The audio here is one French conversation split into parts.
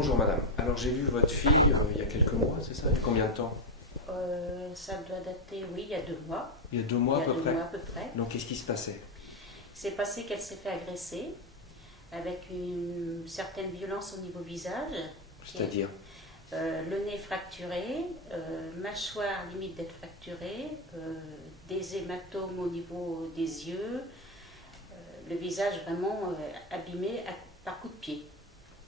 Bonjour madame, alors j'ai vu votre fille il y a quelques mois, c'est ça? Il y a combien de temps? Ça doit dater, oui, il y a 2 mois. Il y a 2 mois à peu près. mois à peu près. Donc qu'est-ce qui se passait? C'est passé qu'elle s'est fait agresser avec une certaine violence au niveau visage. C'est-à-dire? Le nez fracturé, mâchoire limite d'être fracturée, des hématomes au niveau des yeux, le visage vraiment abîmé par coup de pied.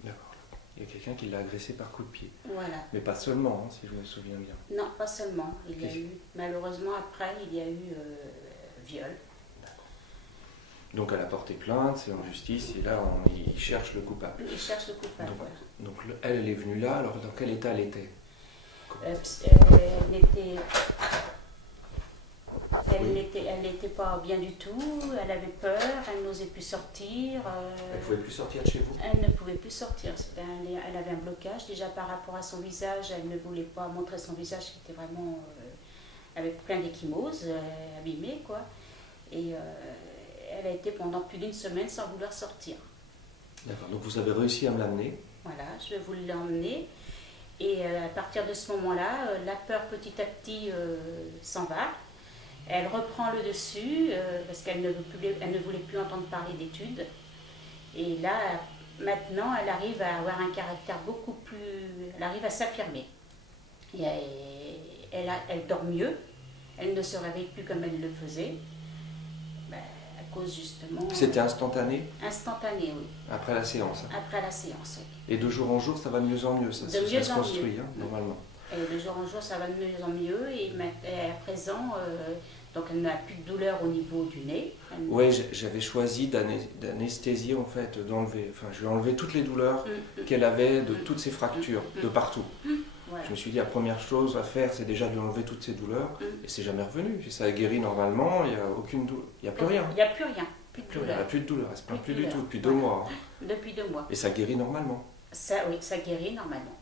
D'accord. Il y a quelqu'un qui l'a agressée par coup de pied. Voilà. Mais pas seulement, hein, si je me souviens bien. Non, pas seulement. Il y a eu, malheureusement après, il y a eu viol. Donc elle a porté plainte, c'est en justice, et là il cherche le coupable. Il cherche le coupable. Donc elle est venue là, alors dans quel état elle était? Elle n'était pas bien du tout, elle avait peur, elle n'osait plus sortir. Elle ne pouvait plus sortir de chez vous? Elle ne pouvait plus sortir, elle avait un blocage déjà par rapport à son visage, elle ne voulait pas montrer son visage qui était vraiment avec plein d'échymoses, abîmé quoi. Et elle a été pendant plus d'une semaine sans vouloir sortir. D'accord, donc vous avez réussi à me l'amener? Voilà, je voulais l'emmener. Et à partir de ce moment-là, la peur petit à petit s'en va. Elle reprend le dessus parce qu'elle ne voulait plus entendre parler d'études. Et là, maintenant, elle arrive à avoir un caractère beaucoup plus... Elle arrive à s'affirmer. Et elle dort mieux. Elle ne se réveille plus comme elle le faisait. À cause justement... C'était instantané? Instantané, oui. Après la séance? Après la séance, oui. Et de jour en jour, ça va de mieux en mieux, ça se construit, hein, normalement. Et de jour en jour, ça va de mieux en mieux. Et à présent, donc elle n'a plus de douleur au niveau du nez. Oui, j'avais choisi d'anesthésier, en fait, d'enlever. Enfin, je lui ai enlevé toutes les douleurs qu'elle avait de toutes ses fractures, de partout. Voilà. Je me suis dit, la première chose à faire, c'est déjà de lui enlever toutes ses douleurs. Et c'est jamais revenu. Ça a guéri normalement, il n'y a aucune douleur. Il n'y a plus rien. Il n'y a plus rien. Plus de douleur. Il n'y a plus de douleur. Elle ne se plaint plus du tout depuis 2 mois. Depuis 2 mois. Et ça guérit normalement. Oui, ça guérit normalement.